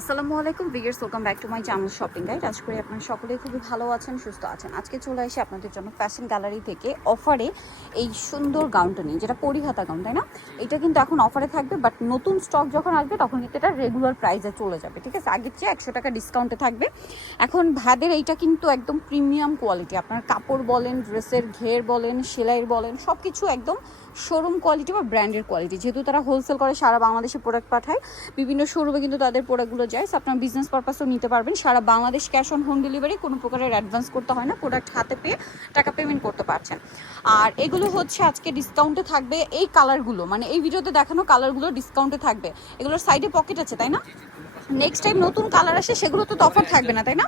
আসসালামু আলাইকুম viewers welcome back to my channel shopping guide আজ করি আপনারা সকলেই খুবই ভালো আছেন, সুস্থ আছেন। আজকে চলে আসি আপনাদের জন্য ফ্যাশন গ্যালারি থেকে অফারে এই সুন্দর গাউনটা নিয়ে, যেটা পরিহাতা গাউন তাই না? এটা কিন্তু এখন অফারে থাকবে বাট নতুন স্টক যখন আসবে, তখন কিন্তু এটা রেগুলার প্রাইসে চলে যাবে, ঠিক আছে? আগের চেয়ে একশো টাকা ডিসকাউন্টে থাকবে। এখন ভাদের এইটা কিন্তু একদম প্রিমিয়াম কোয়ালিটি আপনার কাপড় বলেন ড্রেসের ঘের বলেন, সেলাইয়ের বলেন সব কিছু একদম শোরুম কোয়ালিটি বা ব্র্যান্ডের কোয়ালিটি যেহেতু তারা হোলসেল করে, সারা বাংলাদেশে প্রোডাক্ট পাঠায়, বিভিন্ন শোরুমে কিন্তু তাদের প্রোডাক্টগুলো যায় আপনার বিজনেস পারপাসও নিতে পারবেন। সারা Bangladesh cash on home delivery কোনো প্রকারের অ্যাডভান্স করতে হয় না প্রোডাক্ট হাতে পেয়ে টাকা পেমেন্ট করতে পারছেন। আর এগুলো হচ্ছে আজকে ডিসকাউন্টে থাকবে এই কালারগুলো মানে এই ভিডিওতে দেখানো কালারগুলো ডিসকাউন্টে থাকবে। এগুলোর সাইডে পকেট আছে, তাই না? নেক্সট টাইম নতুন কালার আসে সেগুলো তো অফার থাকবে না, তাই না?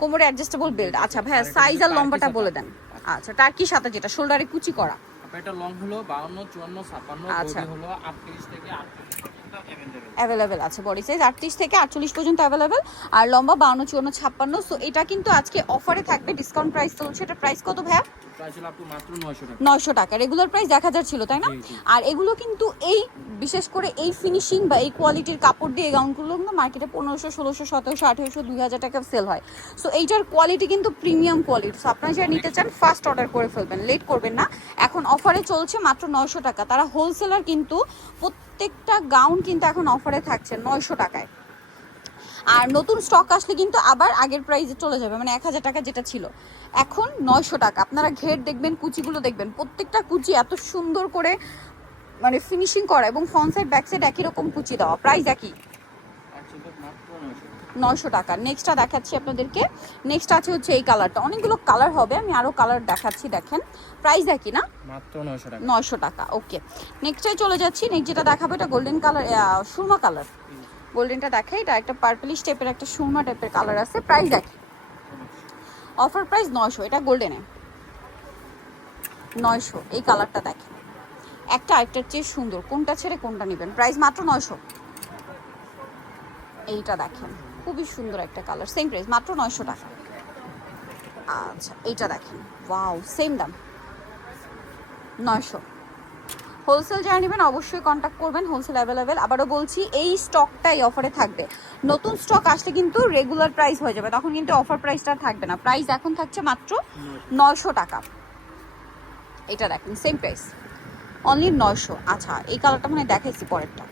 কোমরে অ্যাডজাস্টেবল বেল্ট আচ্ছা ভাইয়া সাইজ আর লম্বাটা বলে দেন। আচ্ছা টার্কি সাথে যেটা শোল্ডারে কুচি করা। এটা লং হলো বাউন্ন চুয়ান্ন ছাপ্পান্ন আচ্ছা। হলো আটত্রিশ থেকে আটত্রিশ পর্যন্ত available। অ্যাভেলেবেল আছে বডি সাইজ আটত্রিশ থেকে আটচল্লিশ পর্যন্ত অ্যাভেলেবেল আর লম্বা বাউন্ন চুয়ান্ন ছাপ্পান্ন। সো এটা কিন্তু আজকে অফারে থাকবে ডিসকাউন্ট প্রাইস চলছে। এটা প্রাইস কত মাত্র নয়শো টাকা। রেগুলার প্রাইস এক হাজার ছিল তাই না। আর এগুলো কিন্তু এই বিশেষ করে এই ফিনিশিং বা এই কোয়ালিটির কাপড় দিয়ে গাউনগুলো কিন্তু মার্কেটে পনেরোশো ষোলোশো সতেরোশো আঠেরোশো দুই হাজার টাকা সেল হয়। সো এইটার কোয়ালিটি কিন্তু প্রিমিয়াম কোয়ালিটি সো আপনারা যারা নিতে চান ফার্স্ট অর্ডার করে ফেলবেন। লেট করবেন না। এখন অফারে চলছে মাত্র নয়শো টাকা। তারা হোলসেলার কিন্তু প্রত্যেকটা গাউন কিন্তু এখন অফারে থাকছে নয়শো টাকায়। আর নতুন স্টক আসলে কিন্তু আবার আগের প্রাইসে চলে যাবে মানে এক হাজার টাকা যেটা ছিল। এখন নয়শো টাকা। আপনারা ঘের দেখবেন, কুচিগুলো দেখবেন, প্রত্যেকটা কুচি এত সুন্দর করে মানে ফিনিশিং করা এবং ফ্রন্ট সাইড ব্যাক সাইড একই রকম কুচি দেওয়া প্রাইস একই। নয়শো টাকা। নেক্সটটা দেখাচ্ছি আপনাদেরকে। নেক্সট আছে হচ্ছে এই কালারটা অনেকগুলো কালার হবে আমি আরও কালার দেখাচ্ছি দেখেন। প্রাইস দেখি না? নয়শো টাকা। ওকে নেক্সটে চলে যাচ্ছি। নেক্সট যেটা দেখাবো এটা গোল্ডেন কালার সুরমা কালার গোল্ডেনটা দেখাই এটা একটা পার্পলিশ টাইপের একটা সুরমা টাইপের কালার আছে। প্রাইস একই। অফার প্রাইস নয়শো এটা গোল্ডেনে নয়শো এই কালারটা দেখেন। একটা আরেকটার চেয়ে সুন্দর। কোনটা ছেড়ে কোনটা নেবেন? প্রাইস মাত্র নয়শো। এইটা দেখেন। খুবই সুন্দর একটা কালার সেম প্রাইস মাত্র নয়শো টাকা। আচ্ছা এইটা দেখেন। ওয়াও সেম দাম। নয়শো। হোলসেল যারা নেবেন অবশ্যই কন্ট্যাক্ট করবেন হোলসেল অ্যাভেলেবেল আবারও বলছি, এই স্টকটাই অফারে থাকবে। নতুন স্টক আসলে কিন্তু রেগুলার প্রাইস হয়ে যাবে। তখন কিন্তু অফার প্রাইসটা থাকবে না। প্রাইস এখন থাকছে মাত্র নয়শো টাকা। এটা দেখেন সেম প্রাইস অনলি নয়শো। আচ্ছা এই কালারটা মানে দেখাইছি পরেরটা।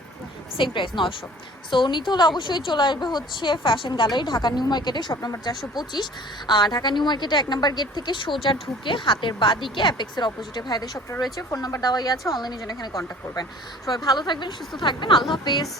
সেম প্রাইস নয়শো। সো নিতে হলে অবশ্যই চলে আসবে হচ্ছে ফ্যাশন গ্যালারি ঢাকা নিউ মার্কেটে শপ নম্বর চারশো পঁচিশ। ঢাকা নিউ মার্কেটে এক নম্বর গেট থেকে সোজা ঢুকে হাতের বাদিকে অ্যাপেক্সের অপোজিটে ভাইদের শপটা রয়েছে। ফোন নাম্বার দেওয়াই আছে অনলাইনে জন্য এখানে কন্ট্যাক্ট করবেন। সবাই ভালো থাকবেন সুস্থ থাকবেন। আল্লাহ হাফেজ।